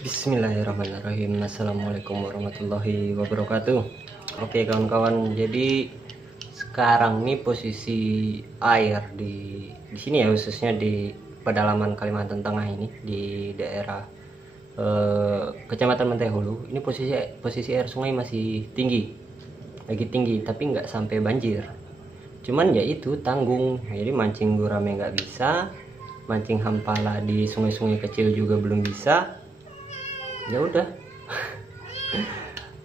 Bismillahirrahmanirrahim. Assalamualaikum warahmatullahi wabarakatuh. Oke kawan-kawan, jadi sekarang nih posisi air di sini ya, khususnya di pedalaman Kalimantan Tengah ini, di daerah Kecamatan Menteng Hulu. Ini posisi air sungai masih tinggi, lagi tinggi, tapi nggak sampai banjir. Cuman ya itu tanggung, jadi mancing gurame nggak bisa, mancing hampala di sungai-sungai kecil juga belum bisa. Ya udah.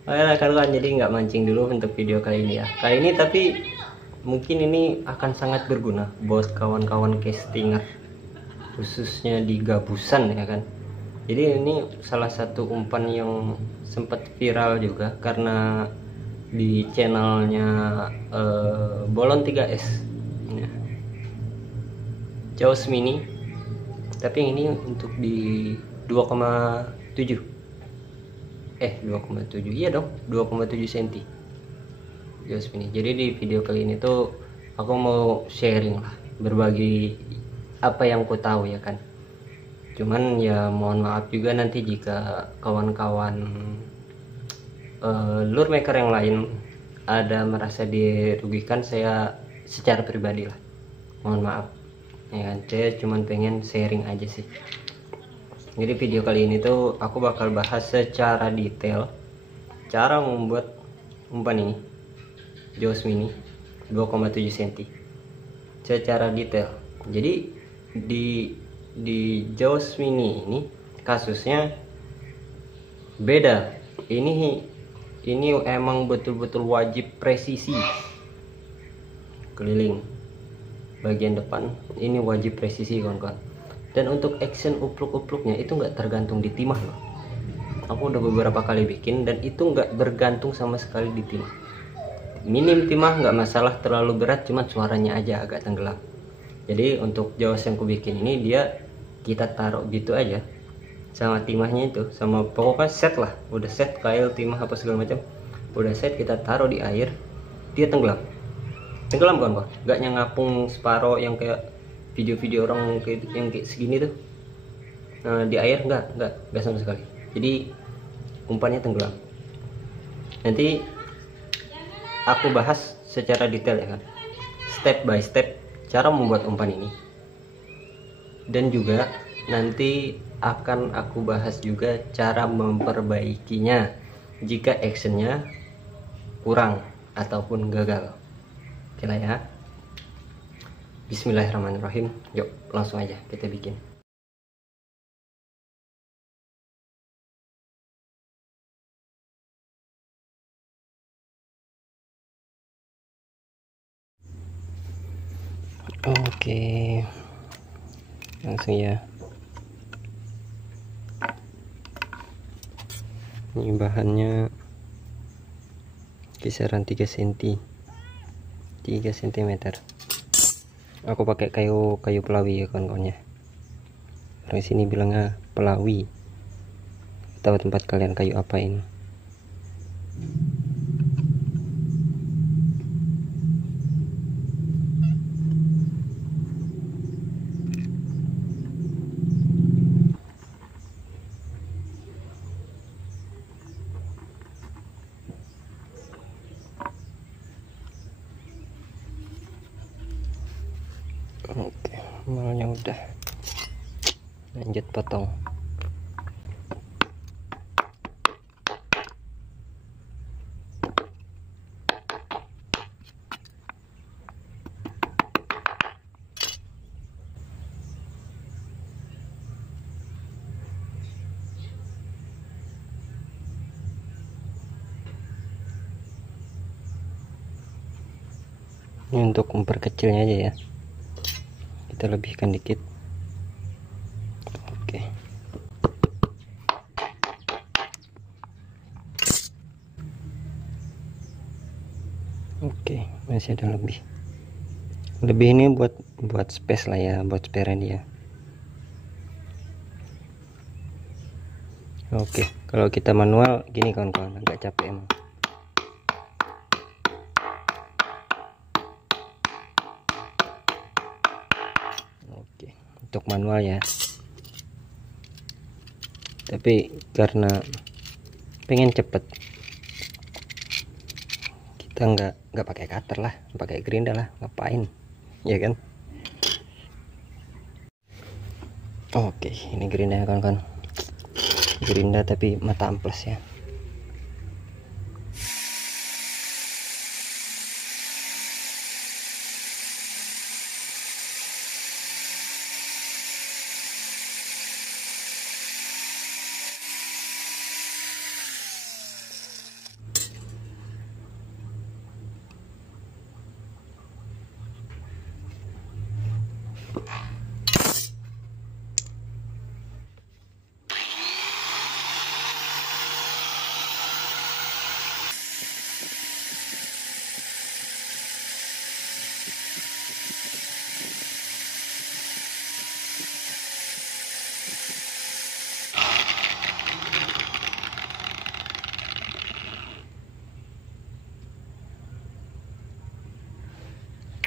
Oke kawan, jadi nggak mancing dulu untuk video kali ini ya. Kali ini tapi mungkin ini akan sangat berguna buat kawan-kawan castinger, khususnya di gabusan ya kan. Jadi ini salah satu umpan yang sempat viral juga karena di channelnya Bolon 3S ya. Jaws mini, tapi yang ini untuk di 2,7 2,7, iya dong, 2,7 cm Jaws mini. Jadi di video kali ini tuh aku mau sharing lah, berbagi apa yang ku tahu ya kan. Cuman ya mohon maaf juga nanti jika kawan-kawan lure maker yang lain ada merasa dirugikan saya secara pribadi lah, mohon maaf ya kan. Saya cuman pengen sharing aja sih. Jadi video kali ini tuh aku bakal bahas secara detail cara membuat umpan ini Jaws mini 2,7 cm secara detail. Jadi di Jaws mini ini kasusnya beda. Ini emang betul-betul wajib presisi keliling bagian depan, ini wajib presisi kawan-kawan. Dan untuk action upluk-upluknya itu nggak tergantung di timah loh. Aku udah beberapa kali bikin dan itu nggak bergantung sama sekali di timah. Minim timah nggak masalah, terlalu berat cuma suaranya aja agak tenggelam. Jadi untuk Jaws yang ku bikin ini dia kita taruh gitu aja sama timahnya itu, sama pokoknya set lah, udah set kail timah apa segala macam, udah set, kita taruh di air, dia tenggelam kawan-kawan, nggak ngapung separoh yang kayak video-video orang yang kayak segini tuh. Nah, di air nggak sama sekali. Jadi umpannya tenggelam. Nanti aku bahas secara detail ya kan, step by step cara membuat umpan ini. Dan juga nanti akan aku bahas juga cara memperbaikinya jika actionnya kurang ataupun gagal. Oke lah ya. Bismillahirrahmanirrahim. Yuk langsung aja kita bikin. Oke, langsung ya. Ini bahannya kisaran 3 cm, 3 cm. Aku pakai kayu pelawi ya kawan-kawan ya. Orang sini bilangnya pelawi. Tahu tempat kalian kayu apa ini? Oke, malnya udah, lanjut potong. Ini untuk memperkecilnya aja ya, kita lebihkan dikit. Oke, masih ada lebih ini buat space lah ya, buat spare dia. Oke, kalau kita manual gini kawan-kawan agak capek emang. Oke, untuk manual ya. tapi karena pengen cepet kita nggak pakai cutter lah, pakai gerinda lah, ngapain ya kan. Oke, ini gerinda ya kawan-kawan, gerinda tapi mata amplas ya.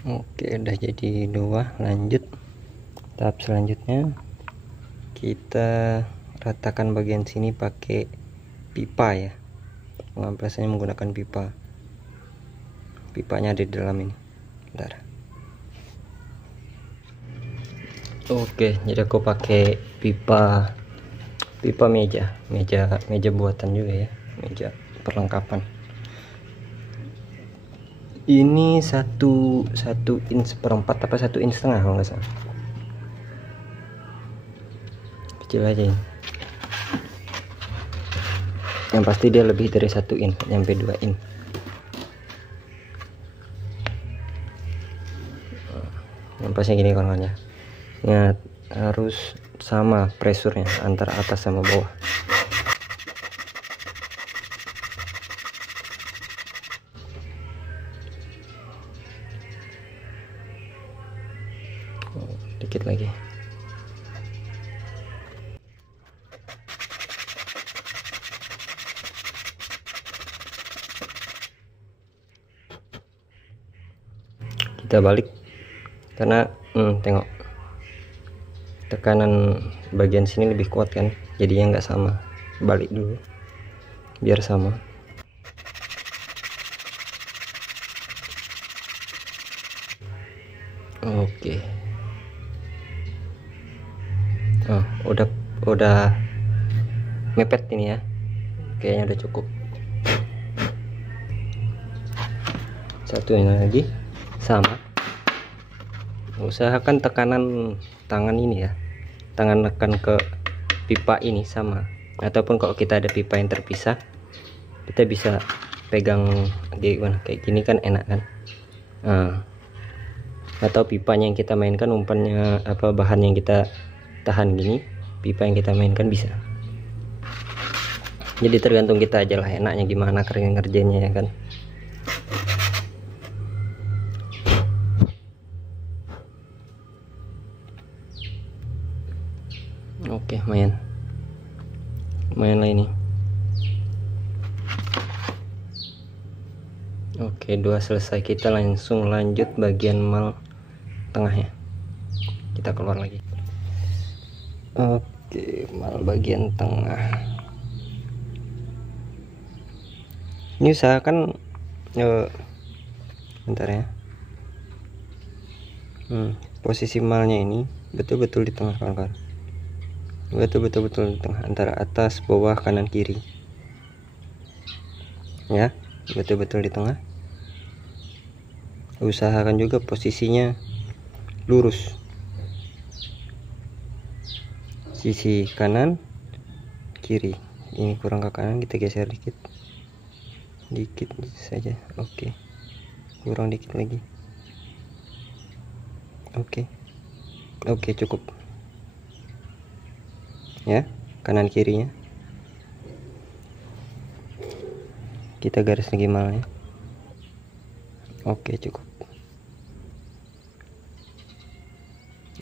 Oke, udah jadi 2. Lanjut tahap selanjutnya, kita ratakan bagian sini pakai pipa ya. Pengamplasannya menggunakan pipa, pipanya ada di dalam ini. Bentar. Oke, jadi aku pakai pipa meja buatan juga ya, meja perlengkapan. Ini 1 inch per 4 apa 1,5 inch kalau nggak salah, kecil aja ini. Yang pasti dia lebih dari 1 inch, nyampe 2 inch. Yang pasnya gini kawan-kawan ya, ingat harus sama presurnya antara atas sama bawah. Dikit lagi. Kita balik karena tengok tekanan bagian sini lebih kuat kan, jadinya nggak sama. Balik dulu biar sama. Oke. Oh, udah mepet ini ya, kayaknya udah cukup. Satu ini lagi sama. Usahakan tekanan tangan ini ya, tangan nekan ke pipa ini sama, ataupun kalau kita ada pipa yang terpisah kita bisa pegang gimana kayak gini kan enak kan. Atau pipanya yang kita mainkan, umpannya apa, bahan yang kita tahan gini, pipa yang kita mainkan bisa. Jadi tergantung kita aja lah enaknya gimana ngerjainnya ya kan. Oke, main lah ini. Oke, 2 selesai, kita langsung lanjut bagian mal tengahnya. Kita keluar lagi. Oke, mal bagian tengah. Ini usahakan bentar ya. Posisi malnya ini betul-betul di tengah kawan-kawan. Betul di tengah, antara atas, bawah, kanan, kiri. Ya, betul-betul di tengah. Usahakan juga posisinya lurus. Sisi kanan, kiri. Ini kurang ke kanan, kita geser dikit saja. Oke, kurang dikit lagi. Oke, cukup ya. Kanan kirinya kita garis lagi malnya. Oke, cukup.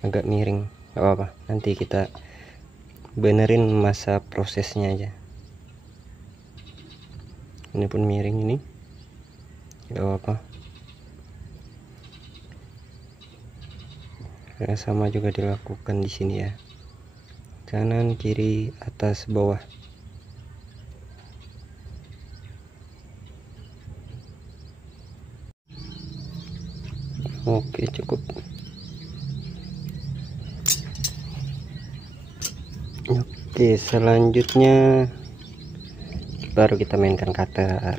Agak miring, gak apa-apa, nanti kita benerin masa prosesnya aja. Ini pun miring, ini gak apa-apa. Sama juga dilakukan di sini ya. kanan kiri atas bawah. Oke, cukup. Oke, selanjutnya baru kita mainkan cutter,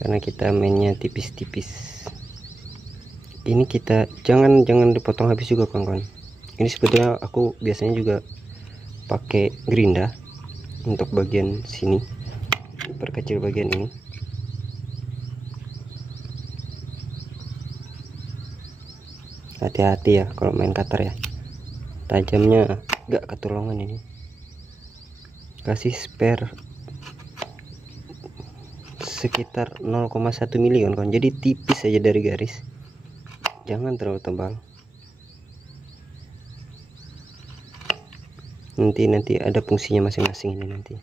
karena kita mainnya tipis-tipis. Ini kita jangan dipotong habis juga kawan-kawan. Ini sebetulnya aku biasanya juga pakai gerinda untuk bagian sini, perkecil bagian ini. Hati-hati ya kalau main cutter ya, tajamnya gak ketolongan ini. Kasih spare sekitar 0,1 mili kawan-kawan, jadi tipis saja dari garis, jangan terlalu tebal. Nanti ada fungsinya masing-masing ini nanti.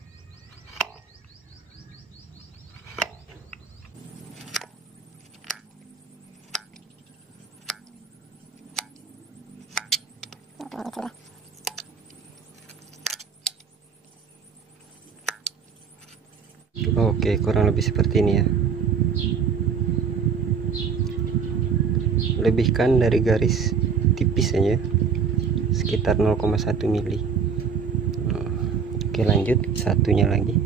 Oke, kurang lebih seperti ini ya. Lebihkan dari garis tipis saja, sekitar 0,1 mili. Oke, lanjut satunya lagi.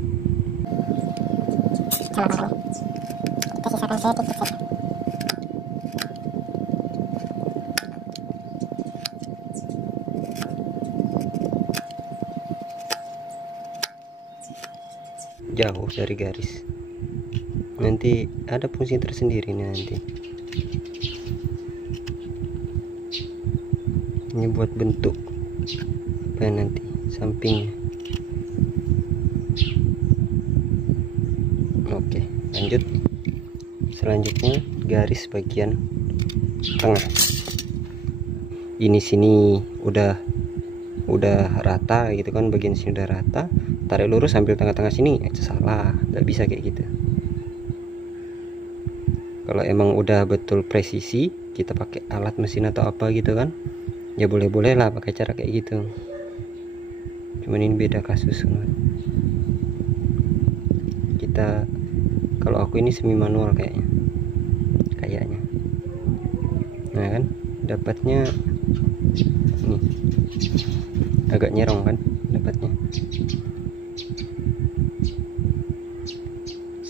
Jauh dari garis, nanti ada fungsi tersendiri nih nanti. Ini buat bentuk apa nanti sampingnya. Oke, lanjut. Selanjutnya garis bagian tengah. Ini sini udah rata gitu kan, bagian sini udah rata. Tarik lurus sambil tengah-tengah sini, salah, nggak bisa kayak gitu. Kalau emang udah betul presisi, kita pakai alat mesin atau apa gitu kan, ya boleh-boleh lah pakai cara kayak gitu. Cuman ini beda kasus kan. Kita, kalau aku ini semi manual kayaknya. Nah kan, dapatnya nih agak nyerong kan dapatnya.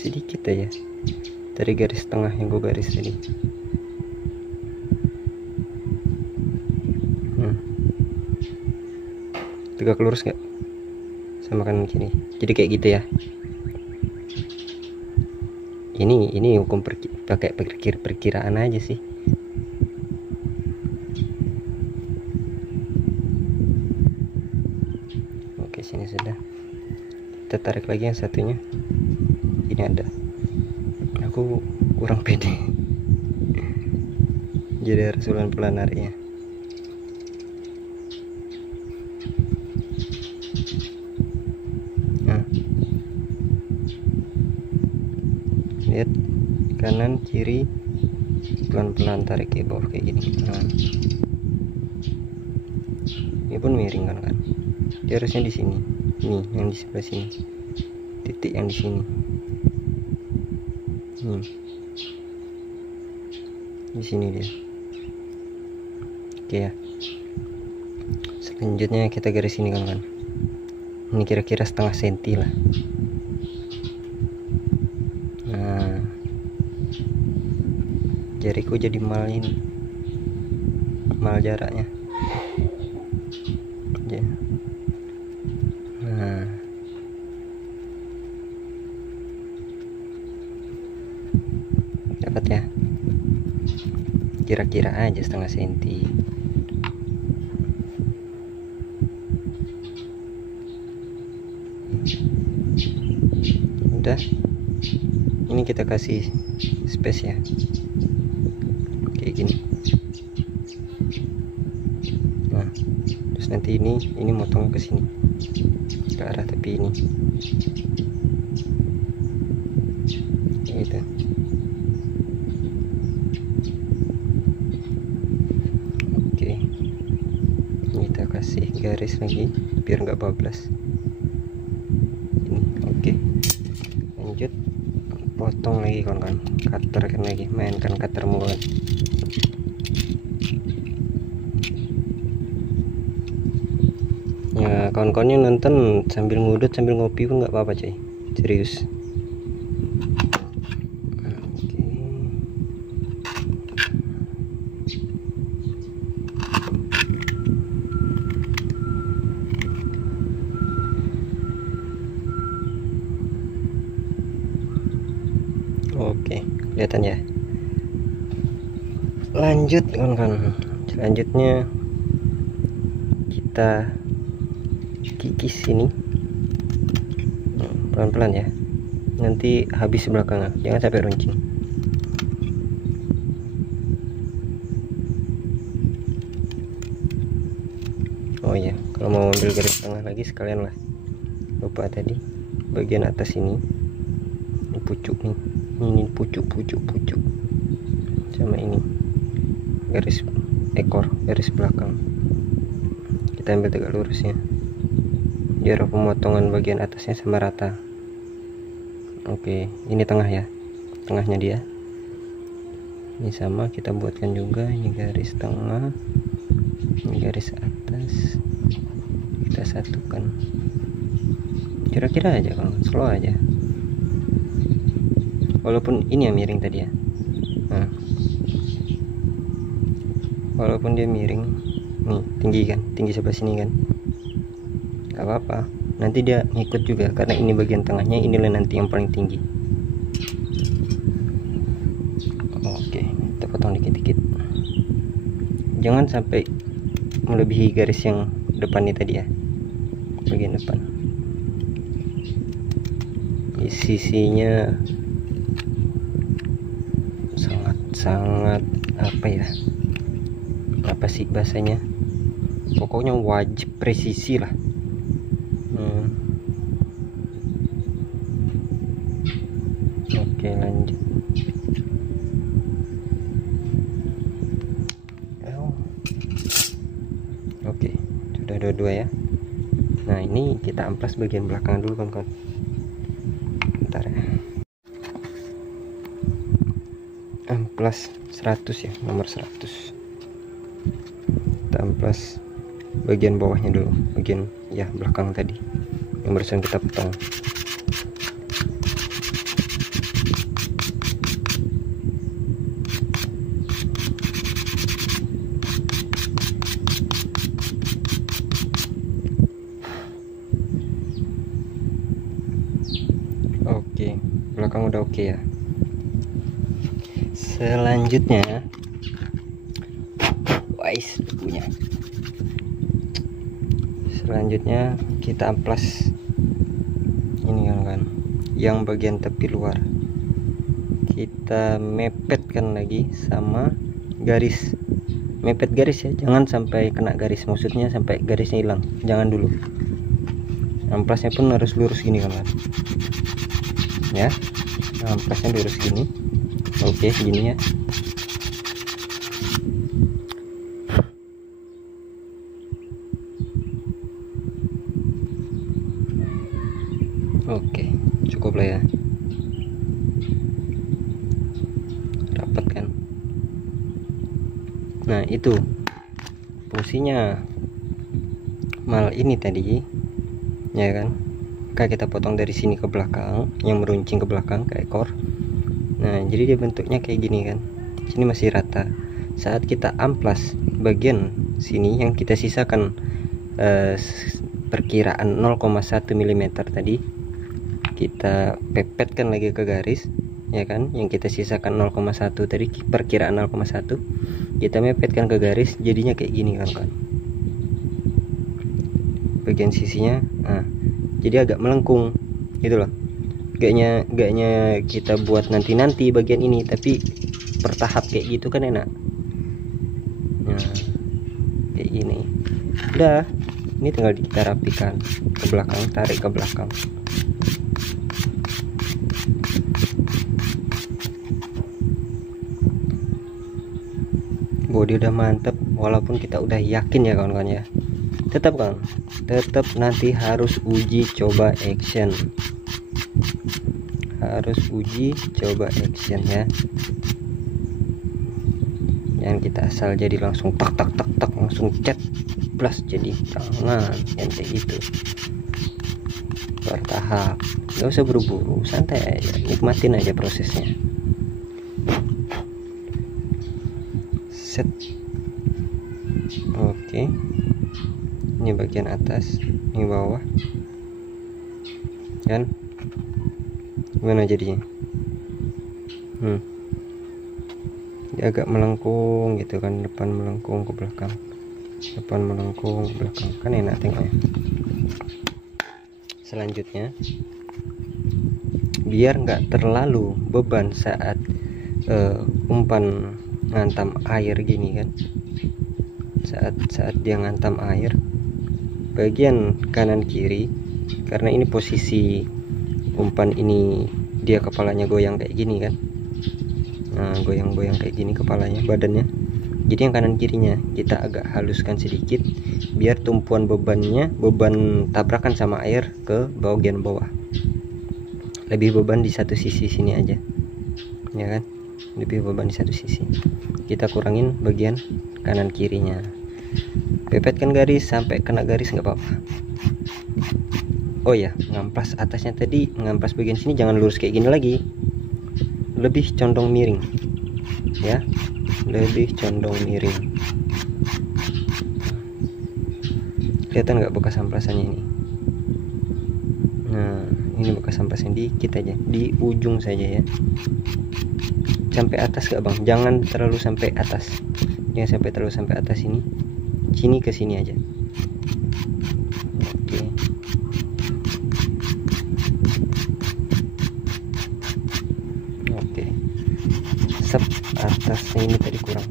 Sedikit aja dari garis tengah yang gue garis tadi. Tegak lurus nggak sama kanan kiri, jadi kayak gitu ya. Ini hukum pakai perkiraan aja sih. Oke, sini sudah. Kita tarik lagi yang satunya. Ini ada, aku kurang pede jadi harus pelan-pelan nariknya. Nah, lihat kanan kiri, pelan-pelan tarik ke bawah kayak gini. Nah, ini pun miring kan, dia harusnya di sini. Nih yang di sebelah sini, titik yang di sini. Di sini dia. Oke ya. Selanjutnya kita garis ini kawan. Ini kira-kira setengah senti lah. Nah, jariku jadi mal ini, mal jaraknya. Ya. Nah, dapat ya, kira-kira aja setengah senti. Udah, ini kita kasih space ya, kayak gini. Nah, terus nanti ini motong ke sini, ke arah tepi ini, gitu. Oke, kita kasih garis lagi biar nggak bablas ini. Oke, lanjut potong lagi kawan-kawan, cutter kan lagi, mainkan cutter mulu kan. Ya kawan-kawan yang nonton sambil ngudut sambil ngopi pun nggak apa-apa coy, serius. Oke, kelihatan ya. Lanjut kawan-kawan, selanjutnya kita kikis ini pelan-pelan ya, nanti habis belakangnya, jangan sampai runcing. Oh iya, kalau mau ambil garis tengah lagi sekalian lah, lupa tadi bagian atas ini pucuk nih, ini pucuk sama ini garis ekor, garis belakang kita ambil tegak lurusnya biar pemotongan bagian atasnya sama rata. Oke, ini tengah ya, tengahnya dia ini sama, kita buatkan juga ini garis tengah, ini garis atas kita satukan, kira-kira aja kalau slow aja, walaupun ini yang miring tadi ya. Nah, walaupun dia miring nih, tinggi kan, tinggi sebelah sini kan, gak apa-apa, nanti dia ngikut juga karena ini bagian tengahnya, inilah nanti yang paling tinggi. Oke, kita potong dikit-dikit, jangan sampai melebihi garis yang depan nih tadi ya, bagian depan. Di sisinya sangat apa ya, apa sih bahasanya, pokoknya wajib presisi lah. Oke, lanjut. Oke, sudah dua-dua ya. Nah, ini kita amplas bagian belakang dulu kawan-kawan. Bentar ya. Amplas 100 ya, nomor 100. Kita amplas bagian bawahnya dulu, bagian ya belakang tadi yang barusan kita potong. Oke, belakang udah oke ya. Selanjutnya wais bukunya. Selanjutnya kita amplas ini kan, yang bagian tepi luar kita mepetkan lagi sama garis, mepet garis ya, jangan sampai kena garis, maksudnya sampai garisnya hilang, jangan dulu. Amplasnya pun harus lurus gini kan ya, amplasnya lurus gini. Oke, gini ya. Oke, cukup lah ya, rapat kan. Nah, itu fungsinya mal ini tadi ya kan, kayak kita potong dari sini ke belakang, yang meruncing ke belakang ke ekor. Nah, jadi dia bentuknya kayak gini kan, sini masih rata. Saat kita amplas bagian sini yang kita sisakan perkiraan 0,1 mm tadi, kita pepetkan lagi ke garis ya kan, yang kita sisakan 0,1 tadi, perkiraan 0,1 kita mepetkan ke garis, jadinya kayak gini kan bagian sisinya. Nah, jadi agak melengkung gitu loh, gaknya kita buat nanti bagian ini, tapi bertahap kayak gitu kan enak. Nah, kayak gini udah, ini tinggal kita rapikan ke belakang, tarik ke belakang. Bodi udah mantep, walaupun kita udah yakin ya kawan-kawan ya, tetap kan, tetap nanti harus uji coba action, harus uji coba action ya. Jangan kita asal jadi langsung tak tak tak tak langsung cat plus jadi, jangan yang kayak gitu. Bertahap, nggak usah buru-buru, santai aja, nikmatin aja prosesnya. Set. Oke, ini bagian atas, ini bawah kan, gimana jadinya? Dia agak melengkung gitu kan, depan melengkung ke belakang, depan melengkung ke belakang, kan enak tengoknya. Selanjutnya, biar nggak terlalu beban saat umpan ngantam air gini kan, saat dia ngantam air, bagian kanan kiri, karena ini posisi umpan ini dia kepalanya goyang kayak gini kan, nah goyang-goyang kayak gini kepalanya, badannya. Jadi yang kanan kirinya kita agak haluskan sedikit biar tumpuan bebannya, beban tabrakan sama air ke bagian bawah, lebih beban di satu sisi sini aja ya kan, lebih beban di satu sisi. Kita kurangin bagian kanan kirinya, pepetkan garis sampai kena garis nggak apa-apa. Oh ya, ngamplas atasnya tadi, ngamplas bagian sini jangan lurus kayak gini lagi, lebih condong miring ya, lebih condong miring. Kelihatan nggak bekas amplasannya ini? Nah, ini bekas amplasnya dikit aja, di ujung saja ya. Sampai atas gak bang? Jangan terlalu sampai atas, jangan sampai terlalu sampai atas ini, sini ke sini aja. Oke. Oke. Sep, atasnya ini tadi kurang,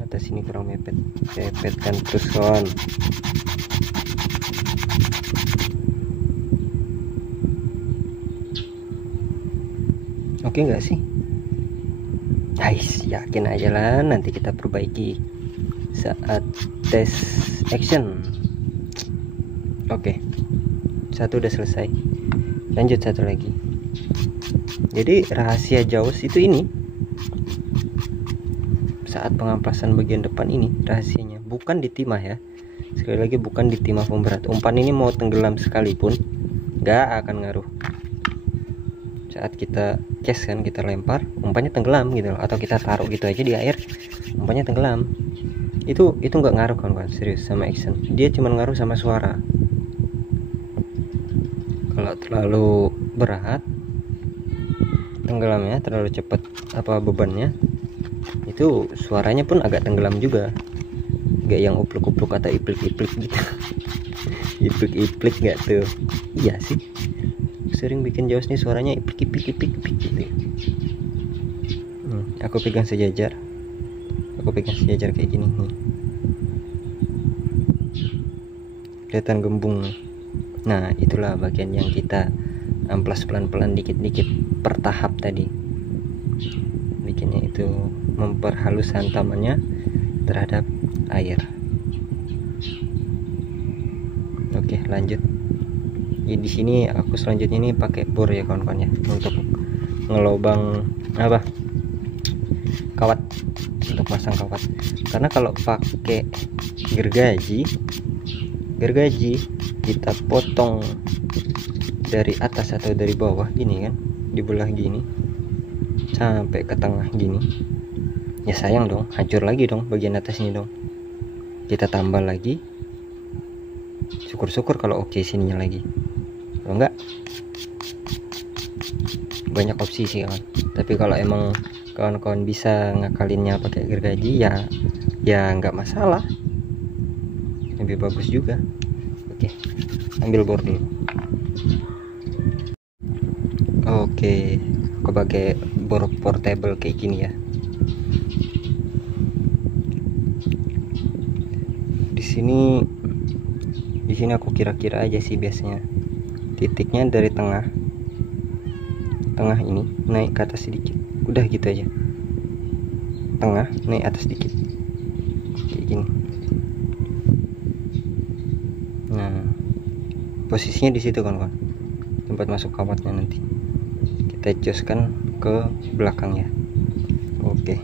atas ini kurang mepet, pepetkan terus kawan. Oke nggak sih? Guys, yakin aja lah, nanti kita perbaiki saat tes action. Oke, satu udah selesai, lanjut satu lagi. Jadi rahasia jaws itu ini, saat pengamplasan bagian depan ini, rahasianya bukan di timah ya. Sekali lagi, bukan di timah pemberat. Umpan ini mau tenggelam sekalipun nggak akan ngaruh. Saat kita cast kan, kita lempar, umpannya tenggelam gitu loh, atau kita taruh gitu aja di air, umpannya tenggelam, itu nggak ngaruh kan, serius sama action. Dia cuma ngaruh sama suara. Kalau terlalu berat tenggelamnya, terlalu cepat apa bebannya, itu suaranya pun agak tenggelam juga, gak yang upluk-upluk atau iplik-iplik gitu. Iplik-iplik gak tuh? Iya sih, sering bikin jaws nih suaranya iplik gitu. Aku pegang sejajar, kayak gini nih, kelihatan gembung. Nah, itulah bagian yang kita amplas pelan-pelan, dikit-dikit per tahap tadi. Bikinnya itu memperhalus hantamannya terhadap air. Oke, lanjut. Ya, di sini aku selanjutnya ini pakai bor ya kawan-kawan ya, untuk ngelobang apa, kawat, untuk pasang kawat. Karena kalau pakai gergaji kita potong dari atas atau dari bawah gini kan, dibelah gini sampai ke tengah gini, ya sayang dong, hancur lagi dong bagian atas ini dong. Kita tambah lagi, syukur-syukur kalau oke sininya lagi, kalau enggak banyak opsi sih kawan. Tapi kalau emang kawan-kawan bisa ngakalinnya pakai gergaji ya nggak masalah, lebih bagus juga. Oke, ambil bor dulu. Oke, aku pakai bor portable kayak gini ya. Di sini aku kira-kira aja sih, biasanya titiknya dari tengah ini naik ke atas sedikit, udah gitu aja. Tengah naik atas sedikit kayak gini. posisinya di situ kawan-kawan, tempat masuk kawatnya. Nanti kita joskan ke belakang ya. Oke.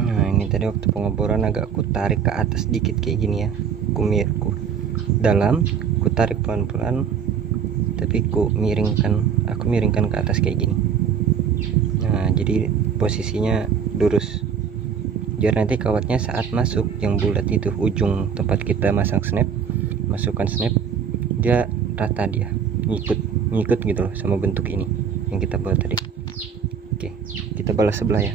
Nah ini tadi waktu pengeboran agak aku tarik ke atas dikit kayak gini ya, ku dalam, ku tarik pelan-pelan, tapi aku miringkan ke atas kayak gini. Nah jadi posisinya lurus, biar nanti kawatnya saat masuk yang bulat itu, ujung tempat kita masang snap, masukkan snap, dia rata, dia ngikut gitu loh sama bentuk ini yang kita buat tadi. Oke, kita balas sebelah ya.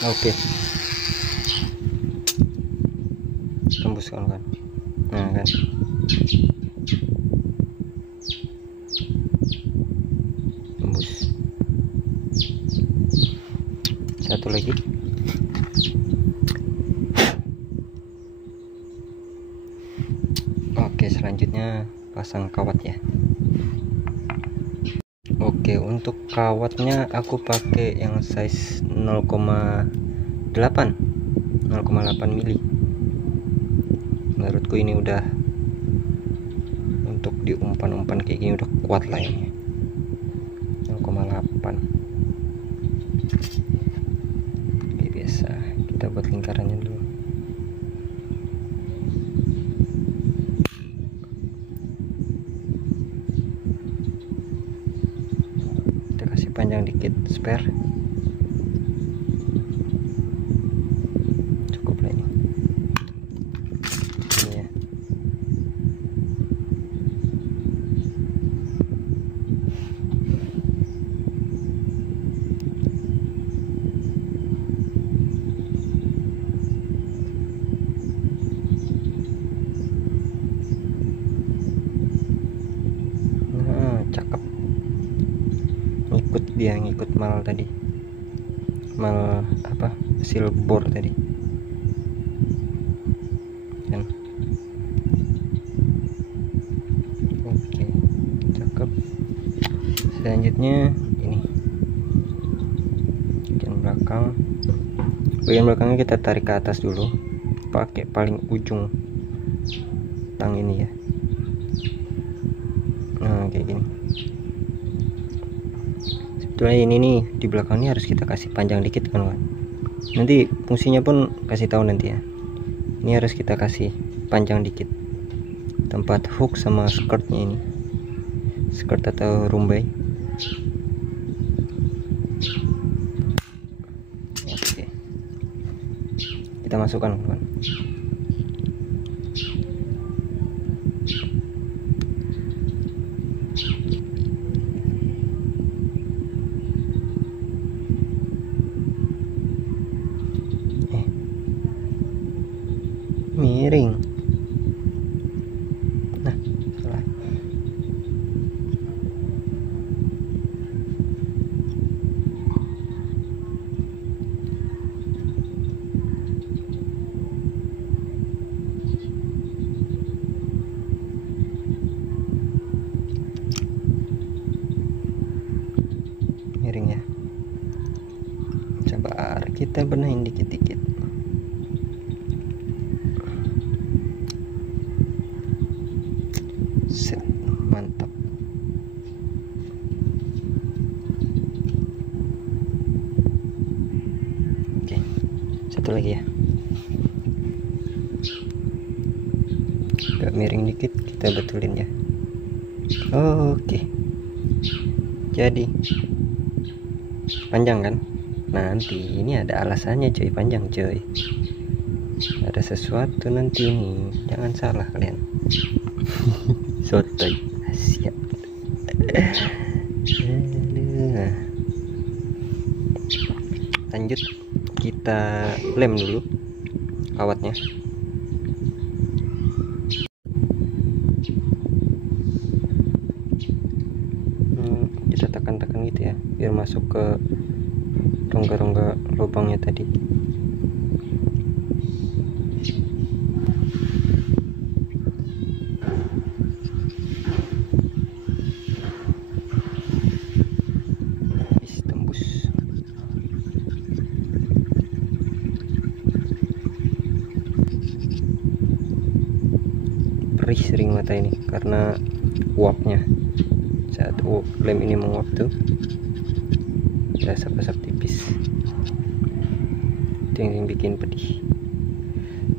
Oke, tembus kan. Nah kan, tembus. Satu lagi. Oke, selanjutnya pasang kawat ya. Oke, untuk kawatnya aku pakai yang size 0,8 mili. Menurutku ini udah untuk di umpan-umpan kayak gini udah kuat lah ini. 0,8. Oke, biasa kita buat lingkarannya dulu. Panjang dikit spare, cukup lah ini ya. Nah, cakep. Ngikut mal tadi, mal apa, hasil bor tadi kan. Oke, cakep. Selanjutnya ini bagian belakangnya kita tarik ke atas dulu pakai paling ujung tang ini ya. Nah kayak gini. Sebetulnya ini nih di belakang ini harus kita kasih panjang dikit kan, nanti fungsinya pun kasih tahu nanti ya. Ini harus kita kasih panjang dikit tempat hook sama skirtnya ini, skirt atau rumbai. Oke, kita masukkan kawan. Miring. Nah, salah. Miring ya. Sabar, kita benahin dikit-dikit. Set, mantap. Oke, satu lagi ya. Agak miring dikit, kita betulin ya. Oke, jadi panjang kan. Nanti ini ada alasannya coy, panjang coy, ada sesuatu nanti ini, jangan salah kalian. Sotoy, siap. Lanjut, kita lem dulu kawatnya. Kita tekan-tekan gitu ya, biar masuk ke rongga-rongga lubangnya tadi. mata ini karena uapnya. Saat lem ini menguap tuh ada asap-asap tipis, itu yang bikin pedih.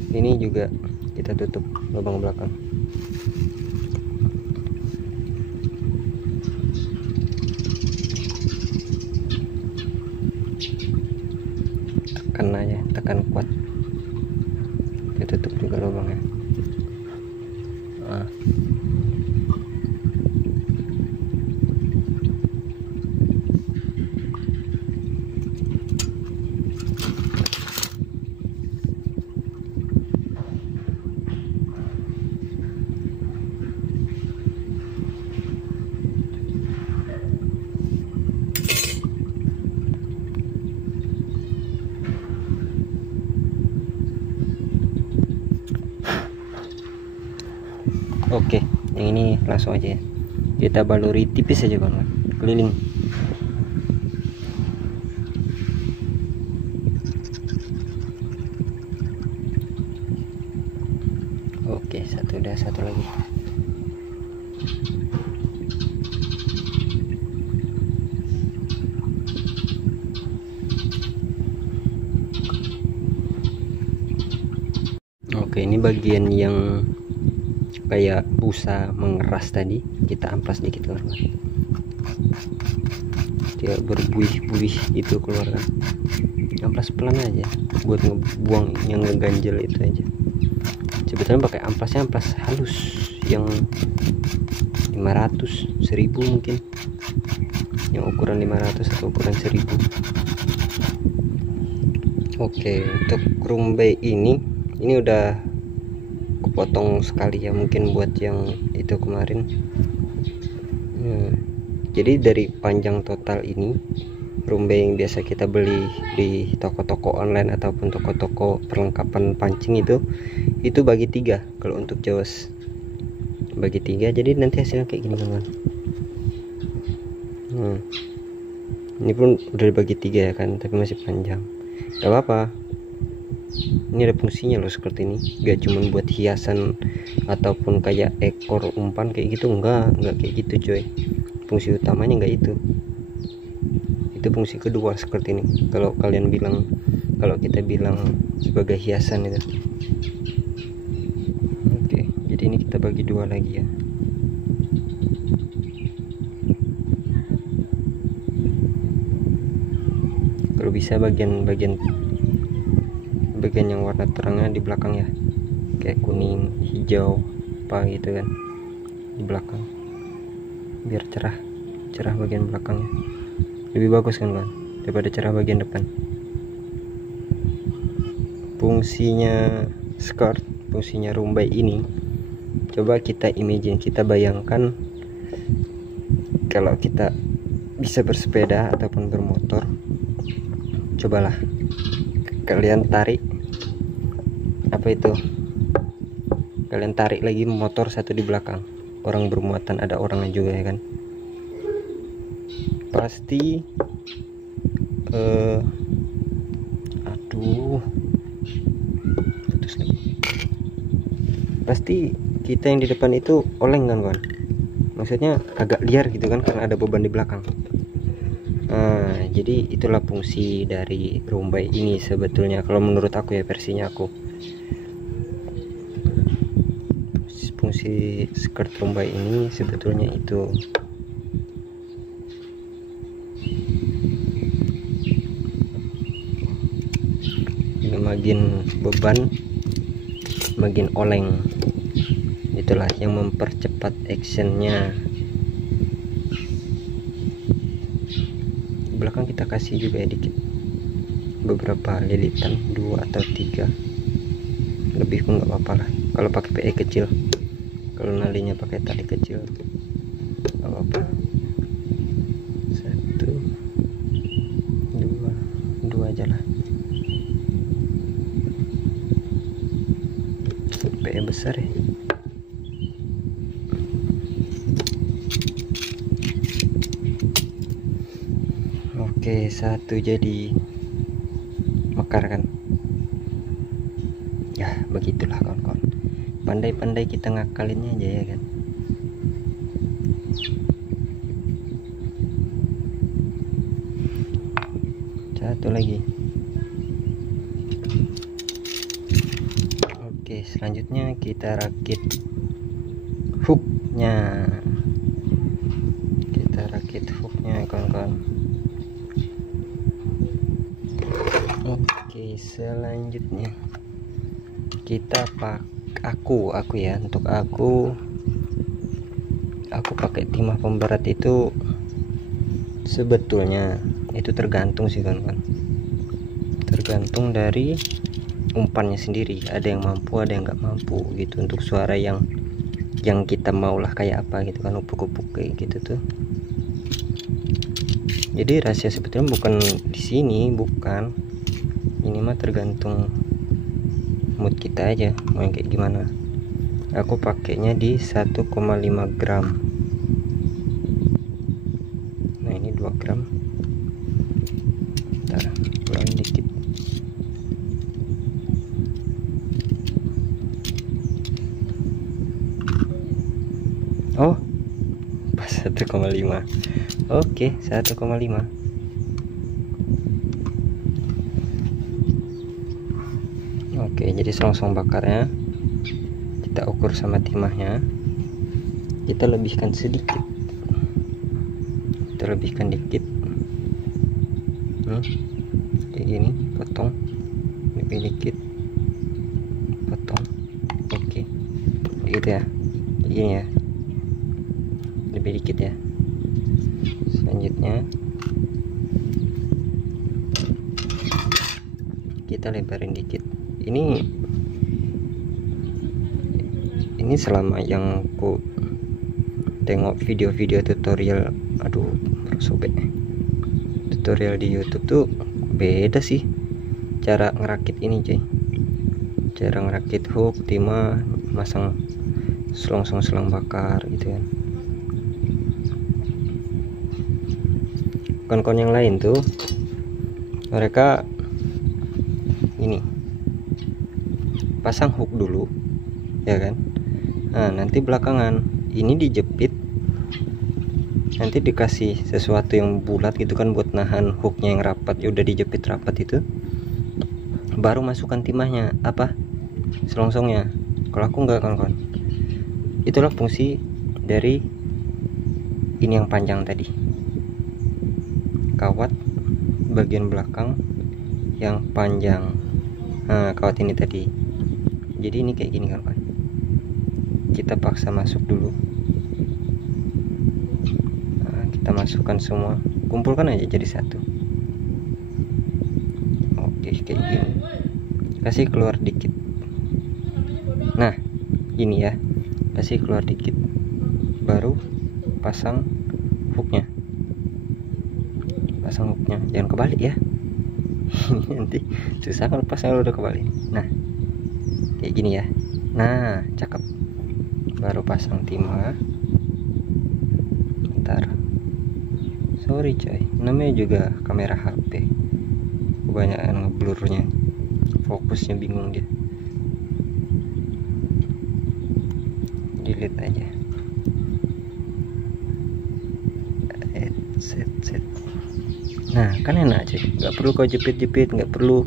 Ini juga kita tutup lubang belakang. Tekan aja, tekan kuat, kita tutup juga lubangnya. Nah. Oke, yang ini langsung aja ya. Kita baluri tipis aja kawan, keliling. Oke, satu udah, satu lagi. Oke, ini bagian yang kayak busa mengeras tadi kita amplas dikit keluar, dia berbuih-buih itu keluar kan. Amplas pelan aja buat ngebuang yang ngeganjel itu aja. Sebetulnya pakai amplasnya amplas halus yang 500 1000 mungkin, yang ukuran 500 atau ukuran 1000. Oke, untuk rumbai ini udah kepotong sekali ya, mungkin buat yang itu kemarin. Jadi dari panjang total ini rumbai yang biasa kita beli di toko-toko online ataupun toko-toko perlengkapan pancing itu bagi 3. Kalau untuk Jawas bagi 3, jadi nanti hasilnya kayak gini teman-teman. Ini pun udah dibagi 3 ya kan, tapi masih panjang. Gak apa-apa, ini ada fungsinya loh seperti ini. Gak cuma buat hiasan ataupun kayak ekor umpan kayak gitu, enggak kayak gitu coy. Fungsi utamanya enggak itu fungsi kedua seperti ini. Kalau kalian bilang, kalau kita bilang sebagai hiasan itu. Oke, jadi ini kita bagi 2 lagi ya. Kalau bisa bagian yang warna terangnya di belakang ya, kayak kuning, hijau, apa gitu kan di belakang, biar cerah bagian belakangnya. Lebih bagus kan kan daripada cerah bagian depan. Fungsinya skirt, fungsinya rumbai ini, coba kita imagine, kita bayangkan kalau kita bisa bersepeda ataupun bermotor. Cobalah kalian tarik kalian tarik lagi motor satu di belakang, orang bermuatan, ada orangnya juga ya kan, pasti putus lagi. Pasti kita yang di depan itu oleng kan kawan, maksudnya agak liar gitu kan karena ada beban di belakang. Jadi itulah fungsi dari rumbai ini sebetulnya, kalau menurut aku ya, versinya aku. Fungsi skirt rumbai ini sebetulnya itu makin beban makin oleng, itulah yang mempercepat actionnya. Belakang kita kasih juga ya dikit, beberapa lilitan, 2 atau 3, lebih pun nggak apa-apa lah kalau pakai PE kecil. Kalau nalinya pakai tali kecil nggak apa-apa. 1 2 aja lah, PE besar ya. Oke, 1 jadi mekar kan ya, begitulah kawan-kawan. Pandai-pandai kita ngakalinnya aja ya kan. Satu lagi. Oke, selanjutnya kita rakit hooknya. Kawan-kawan. Oke, selanjutnya kita aku ya, untuk aku pakai timah pemberat itu sebetulnya itu tergantung sih kawan-kawan, tergantung dari umpannya sendiri. Ada yang mampu, ada yang nggak mampu gitu, untuk suara yang kita maulah kayak apa gitu kan, upuk-upuk kayak gitu tuh. Jadi rahasia sebetulnya bukan di sini, bukan. Ini mah tergantung mood kita aja mau yang kayak gimana. Aku pakainya di 1,5 gram. Nah ini 2 gram. Bentar, kurangin dikit. Oh, pas 1,5. Oke, 1,5. Oke, jadi selongsong bakarnya kita ukur sama timahnya, kita lebihkan sedikit, kita lebihkan dikit, kayak gini, potong, lebih dikit, potong. Oke, gitu ya, kayak gini ya, lebih dikit ya. Selanjutnya kita lebarin dikit. Ini selama yang ku tengok video-video tutorial, sobek, tutorial di YouTube tuh beda sih cara ngerakit ini cuy, cara ngerakit hook, timah, masang selongsong selang bakar gitu kan. Kawan-kawan yang lain tuh mereka ini pasang hook dulu ya kan, nah nanti belakangan ini dijepit, nanti dikasih sesuatu yang bulat gitu kan buat nahan hooknya yang rapat, ya udah dijepit rapat itu, baru masukkan timahnya, selongsongnya. Kalau aku enggak kawan-kawan, itulah fungsi dari ini yang panjang tadi, kawat bagian belakang yang panjang. Nah, kawat ini tadi. Jadi ini kayak gini kawan-kawan. Kita paksa masuk dulu. Nah, kita masukkan semua, kumpulkan aja jadi satu. Oke, kayak gini. Kasih keluar dikit. Nah, ini ya. Kasih keluar dikit. Baru pasang hooknya. Pasang hooknya, jangan kebalik ya. Nanti susah kalau pasang udah kebalik. Nah, kayak gini ya. Nah, cakep. Baru pasang timah. Bentar, sorry coy, namanya juga kamera HP, kebanyakan ngeblurnya, fokusnya bingung dia. Delete aja. Set. Nah kan enak cuy, nggak perlu kau jepit-jepit, nggak perlu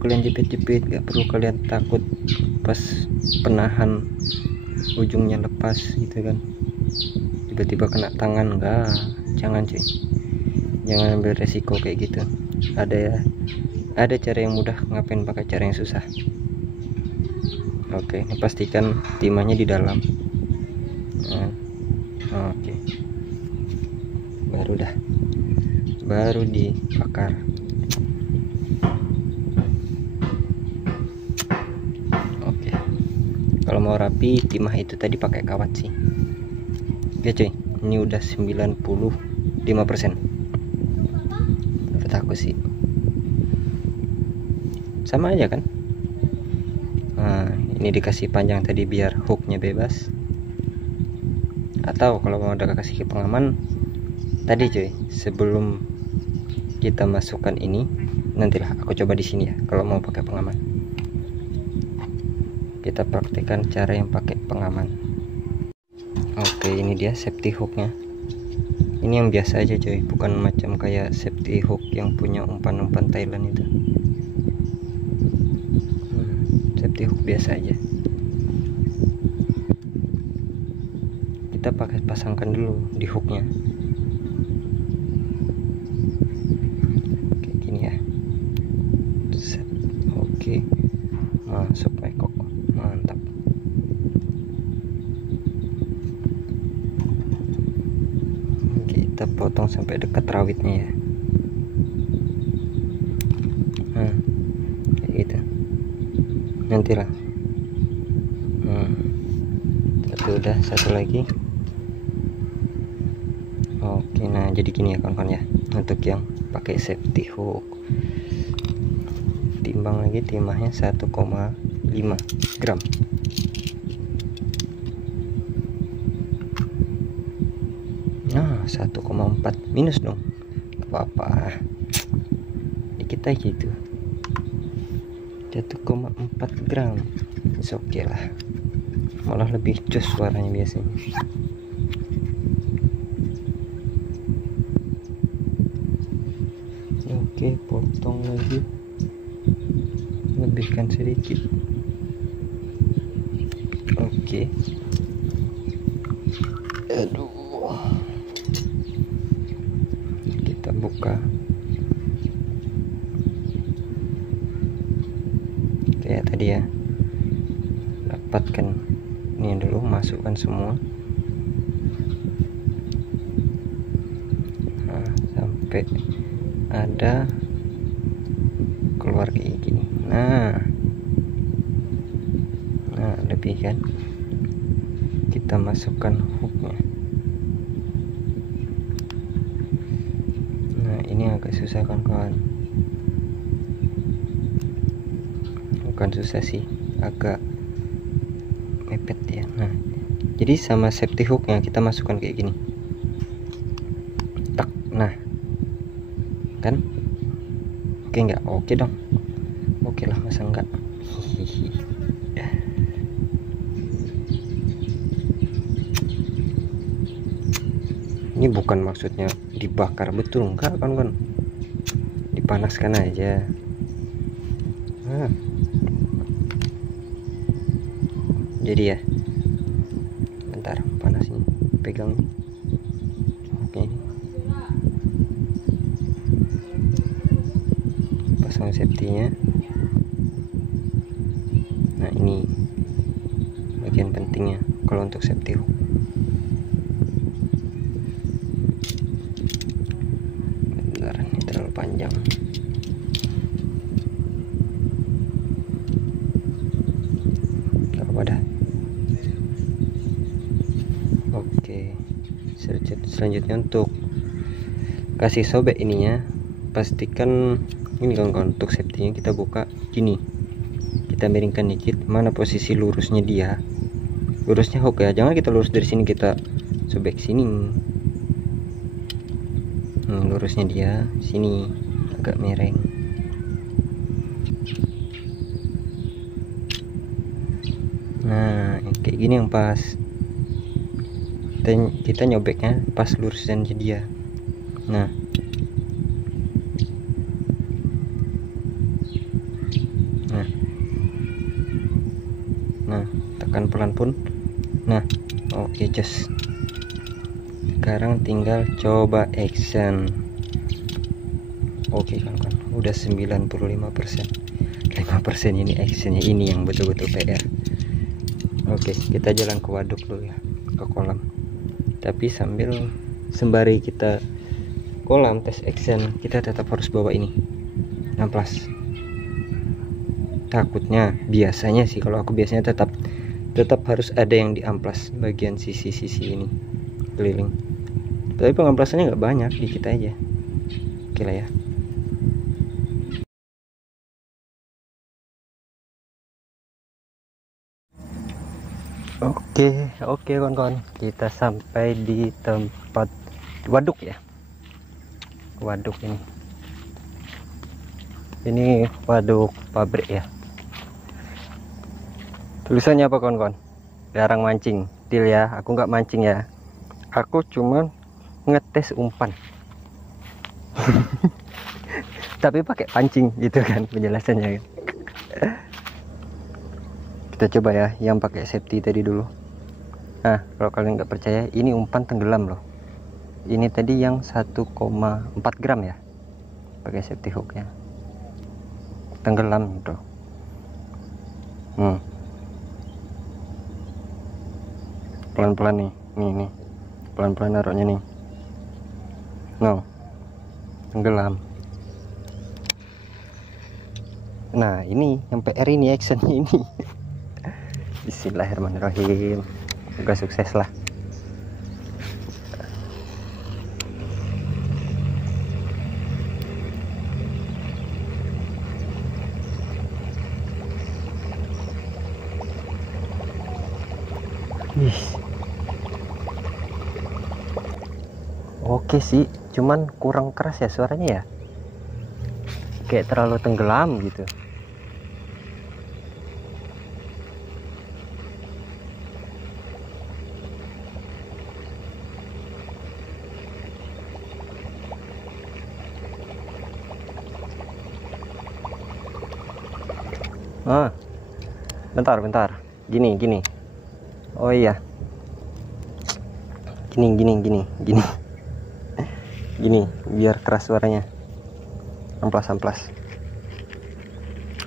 kalian jepit-jepit, nggak perlu kalian takut pas penahan ujungnya lepas gitu kan, tiba-tiba kena tangan. Enggak, jangan cuy, jangan ambil resiko kayak gitu. Ada cara yang mudah, ngapain pakai cara yang susah. Oke, ini pastikan timahnya di dalam. Nah, oke, baru dibakar. Oke, kalau mau rapi timah itu tadi pakai kawat sih. Oke cuy, ini udah 95% menurut aku sih, sama aja kan. Nah, ini dikasih panjang tadi biar hooknya bebas, atau kalau mau udah kasih pengaman tadi cuy, sebelum kita masukkan ini, nantilah aku coba di sini ya kalau mau pakai pengaman. Oke, kita praktekkan cara yang pakai pengaman. Oke, ini dia safety hooknya. Ini yang biasa aja coy, bukan macam kayak safety hook yang punya umpan-umpan Thailand itu. Safety hook biasa aja. Kita pakai pasangkan dulu di hooknya. Kayak gini ya. Set. Oke, masuk mekok, mantap. Kita potong sampai dekat rawitnya ya. Kayak gitu. Nantilah. Satu udah, satu lagi. Oke, nah jadi gini ya kawan-kawan ya, untuk yang pakai safety hook. Timbang lagi, timahnya 1,5 gram. Nah 1,4 minus dong, apa-apa, dikit aja itu. 1,4 gram, oke lah, malah lebih jos suaranya biasanya. Oke, potong lagi, lebihkan sedikit. Oke, aduh, kita buka. Kayak tadi ya, dapatkan ini dulu, masukkan semua. Nah, sampai ada keluar kayak gini. Nah lebih kan, kita masukkan hooknya. Nah ini agak susah kan kawan, bukan susah sih, agak mepet ya. Nah jadi sama safety hooknya kita masukkan kayak gini, tak. Nah kan, oke nggak? Oke dong, oke lah, masa enggak. Ini bukan maksudnya dibakar, betul enggak kan, dipanaskan aja. Nah, jadi ya, bentar, panasnya pegang. Oke, pasang safety-nya. Nah ini bagian pentingnya kalau untuk safety hook. Bentar, ini terlalu panjang. Gak apa-apa dah. Oke, selanjutnya untuk kasih sobek ininya, pastikan ini kawan-kawan, untuk safety-nya kita buka gini, kita miringkan dikit. Mana posisi lurusnya dia, lurusnya hook ya, jangan kita lurus dari sini kita sobek sini. Lurusnya dia sini, agak miring. Nah kayak gini yang pas, kita nyobeknya pas lurusnya dia. Nah tekan pelan pun. Nah oke, just sekarang tinggal coba action. Oke kan, udah 95%. 5% ini actionnya, ini yang betul-betul PR. Oke, kita jalan ke waduk dulu ya, ke kolam. Tapi sembari kita kolam tes action, kita tetap harus bawa ini amplas. Takutnya, biasanya sih kalau aku biasanya tetap harus ada yang di amplas bagian sisi-sisi ini keliling. Tapi pengamplasannya nggak banyak, dikit aja. Oke lah ya. Oke kawan-kawan, kita sampai di tempat waduk ya. Waduk ini waduk pabrik ya. Tulisannya apa kawan-kawan? Jarang mancing, deal ya. Aku nggak mancing ya. Aku cuman ngetes umpan. Tapi pakai pancing gitu kan penjelasannya. Kita coba ya yang pakai safety tadi dulu. Nah, kalau kalian nggak percaya, ini umpan tenggelam loh. Ini tadi yang 1,4 gram ya. Pakai safety hooknya. Tenggelam gitu. Pelan-pelan nih, nih pelan-pelan naruhnya nih. No, tenggelam. Nah, ini yang PR ini actionnya ini. Bismillahirrahmanirrahim. Semoga sukses lah. Oke sih, cuman kurang keras ya suaranya ya. Kayak terlalu tenggelam gitu. Bentar. Gini. Oh iya. Gini. Gini, biar keras suaranya. Amplas.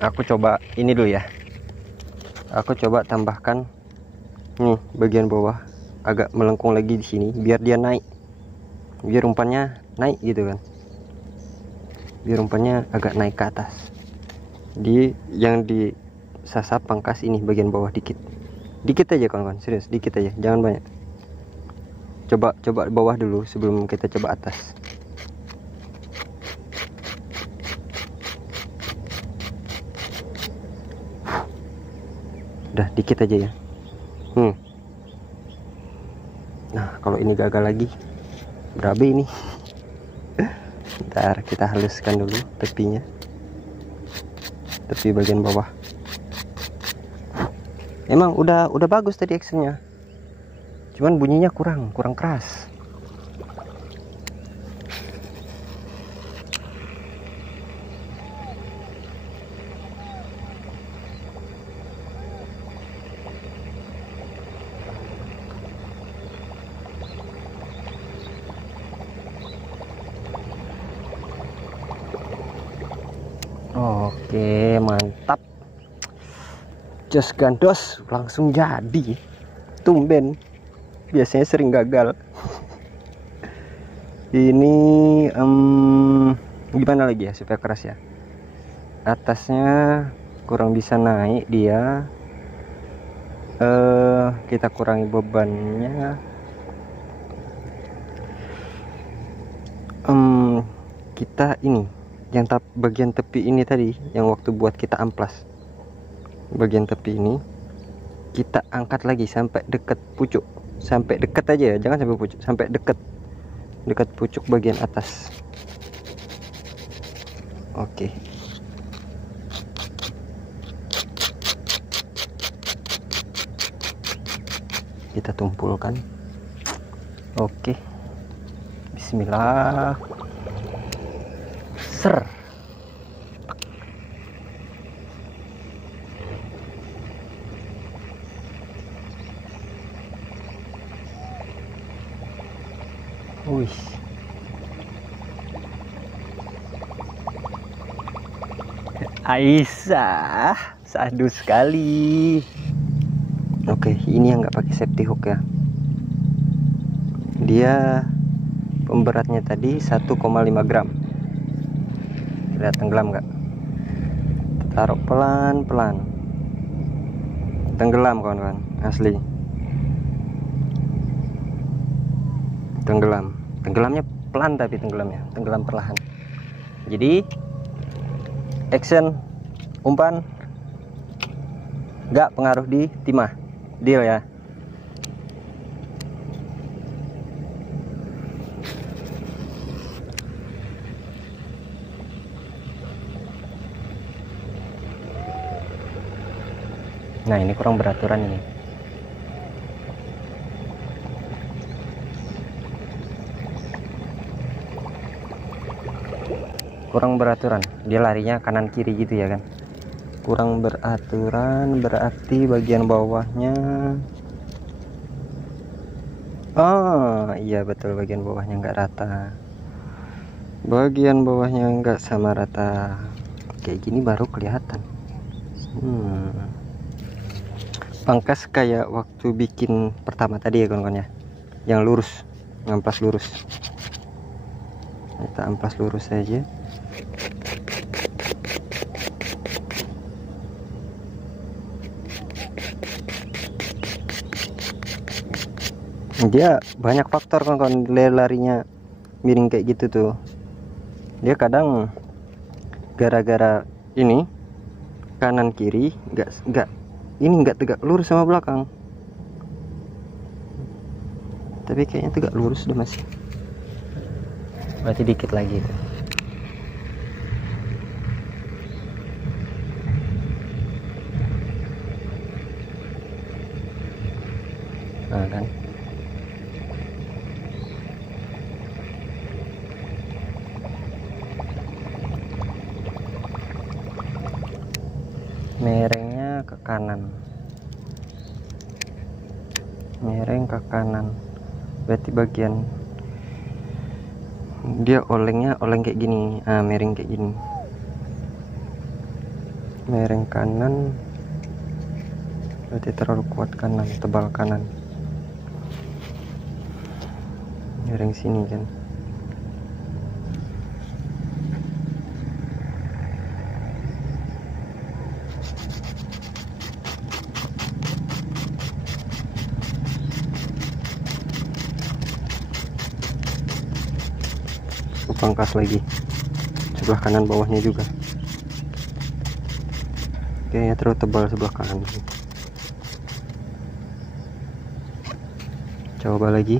Aku coba ini dulu ya. Aku coba tambahkan nih bagian bawah agak melengkung lagi di sini biar dia naik. Biar umpannya naik gitu kan. Biar umpannya agak naik ke atas. Yang di sasap pangkas ini bagian bawah dikit aja kawan-kawan, serius dikit aja, jangan banyak. Coba bawah dulu sebelum kita coba atas. Udah dikit aja ya. Nah, kalau ini gagal lagi berabe ini. Ntar kita haluskan dulu tepinya, tepi bagian bawah. Emang udah bagus tadi actionnya, cuman bunyinya kurang keras. Oke, mantap. Jos gandos langsung jadi. Tumben, biasanya sering gagal. Ini gimana lagi ya supaya keras ya. Atasnya kurang bisa naik dia. Kita kurangi bebannya. Kita ini yang bagian tepi ini tadi yang waktu buat kita amplas. Bagian tepi ini kita angkat lagi sampai dekat pucuk, sampai dekat aja ya, jangan sampai pucuk, sampai dekat pucuk bagian atas. Oke. Kita tumpulkan. Oke. Bismillah. Ser. Wih, Aisyah, sadu sekali. Oke, ini yang nggak pakai safety hook ya. Dia pemberatnya tadi 1,5 gram. Lihat tenggelam nggak? Taruh pelan-pelan. Tenggelam kawan-kawan, asli. Tenggelamnya pelan tapi tenggelam perlahan. Jadi action umpan nggak pengaruh di timah, deal ya. Nah ini kurang beraturan ini. Kurang beraturan, dia larinya kanan kiri gitu ya kan. Kurang beraturan berarti bagian bawahnya. Oh iya betul, bagian bawahnya nggak rata. Bagian bawahnya nggak sama rata. Kayak gini baru kelihatan. Pangkas kayak waktu bikin pertama tadi ya kawan-kawan ya, yang lurus, ngamplas lurus. Kita amplas lurus saja. Dia banyak faktor kawan-kawan, larinya miring kayak gitu tuh. Dia kadang gara-gara ini kanan kiri nggak tegak lurus sama belakang, tapi kayaknya tegak lurus udah masih. Berarti dikit lagi itu. Nah kan, miringnya ke kanan, miring ke kanan, berarti bagian dia oleng kayak gini. Miring kayak gini, miring kanan, berarti terlalu kuat kanan, tebal kanan. Miring sini kan. Pangkas lagi sebelah kanan bawahnya juga. Kayaknya terlalu tebal sebelah kanan. Coba lagi.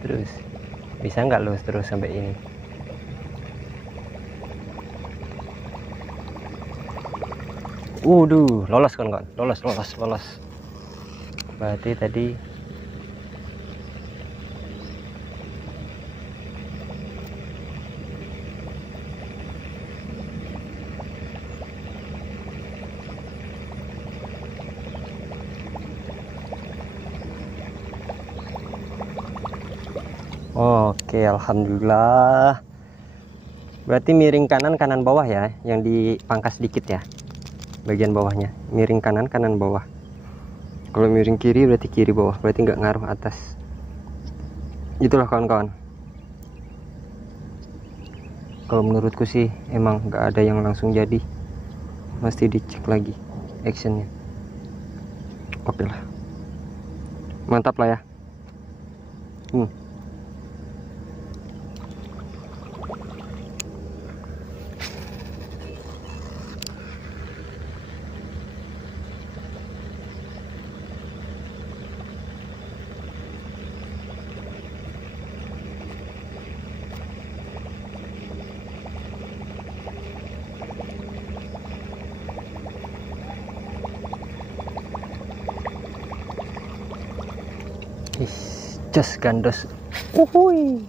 Terus bisa nggak lurus terus sampai ini? Lolos kawan-kawan, lolos. Berarti tadi oke, alhamdulillah. Berarti miring kanan bawah ya, yang dipangkas dikit ya. Bagian bawahnya miring kanan bawah. Kalau miring kiri berarti kiri bawah, berarti nggak ngaruh atas. Itulah kawan-kawan. Kalau menurutku sih emang nggak ada yang langsung jadi, mesti dicek lagi actionnya. Oke lah, mantap lah ya. Just gandos. Uhuy.